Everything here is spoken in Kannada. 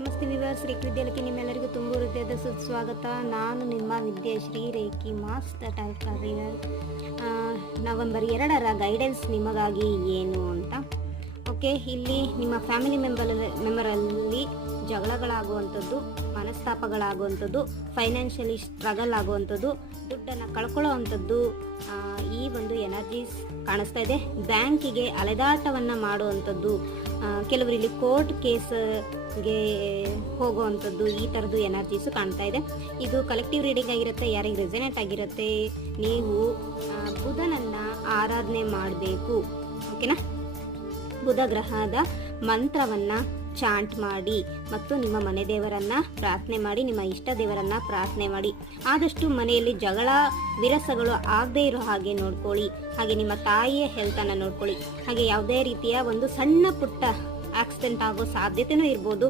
ನಮಸ್ತೆ ವಿವರ್ಸ್, ರೇಖಿ ವಿದ್ಯಾಲಯಕ್ಕೆ ನಿಮ್ಮೆಲ್ಲರಿಗೂ ತುಂಬ ಹೃದಯದ ಸುಸ್ವಾಗತ. ನಾನು ನಿಮ್ಮ ವಿದ್ಯಾಶ್ರೀ ರೇಖಿ ಮಾಸ್ಟರ್ ಟೈಪ್ ಕರಿಯರ್. ನವೆಂಬರ್ 2ರ ಗೈಡೆನ್ಸ್ ನಿಮಗಾಗಿ ಏನು ಅಂತ. ಓಕೆ, ಇಲ್ಲಿ ನಿಮ್ಮ ಫ್ಯಾಮಿಲಿ ಮೆಂಬರಲ್ಲಿ ಜಗಳಗಳಾಗುವಂಥದ್ದು, ಮನಸ್ತಾಪಗಳಾಗುವಂಥದ್ದು, ಫೈನಾನ್ಷಿಯಲಿ ಸ್ಟ್ರಗಲ್ ಆಗುವಂಥದ್ದು, ದುಡ್ಡನ್ನು ಕಳ್ಕೊಳ್ಳೋ ಈ ಒಂದು ಎನರ್ಜೀಸ್ ಕಾಣಿಸ್ತಾ ಇದೆ. ಬ್ಯಾಂಕಿಗೆ ಅಲೆದಾಟವನ್ನು ಮಾಡುವಂಥದ್ದು, ಕೆಲವರಲ್ಲಿ ಕೋರ್ಟ್ ಕೇಸ್ಗೆ ಹೋಗುವಂಥದ್ದು, ಈ ಥರದ್ದು ಎನರ್ಜೀಸು ಕಾಣ್ತಾ ಇದೆ. ಇದು ಕಲೆಕ್ಟಿವ್ ರೀಡಿಂಗ್ ಆಗಿರುತ್ತೆ. ಯಾರಿಗೆ ರೆಸನೇಟ್ ಆಗಿರುತ್ತೆ, ನೀವು ಬುಧನನ್ನು ಆರಾಧನೆ ಮಾಡಬೇಕು. ಓಕೆನಾ? ಬುಧ ಗ್ರಹದ ಮಂತ್ರವನ್ನು ಚಾಂಟ್ ಮಾಡಿ ಮತ್ತು ನಿಮ್ಮ ಮನೆ ದೇವರನ್ನು ಪ್ರಾರ್ಥನೆ ಮಾಡಿ, ನಿಮ್ಮ ಇಷ್ಟ ದೇವರನ್ನು ಪ್ರಾರ್ಥನೆ ಮಾಡಿ. ಆದಷ್ಟು ಮನೆಯಲ್ಲಿ ಜಗಳ ವಿರಸಗಳು ಆಗದೇ ಇರೋ ಹಾಗೆ ನೋಡ್ಕೊಳ್ಳಿ. ಹಾಗೆ ನಿಮ್ಮ ತಾಯಿಯ ಹೆಲ್ತನ್ನು ನೋಡ್ಕೊಳ್ಳಿ. ಹಾಗೆ ಯಾವುದೇ ರೀತಿಯ ಒಂದು ಸಣ್ಣ ಪುಟ್ಟ ಆಕ್ಸಿಡೆಂಟ್ ಆಗೋ ಸಾಧ್ಯತೆಯೂ ಇರ್ಬೋದು.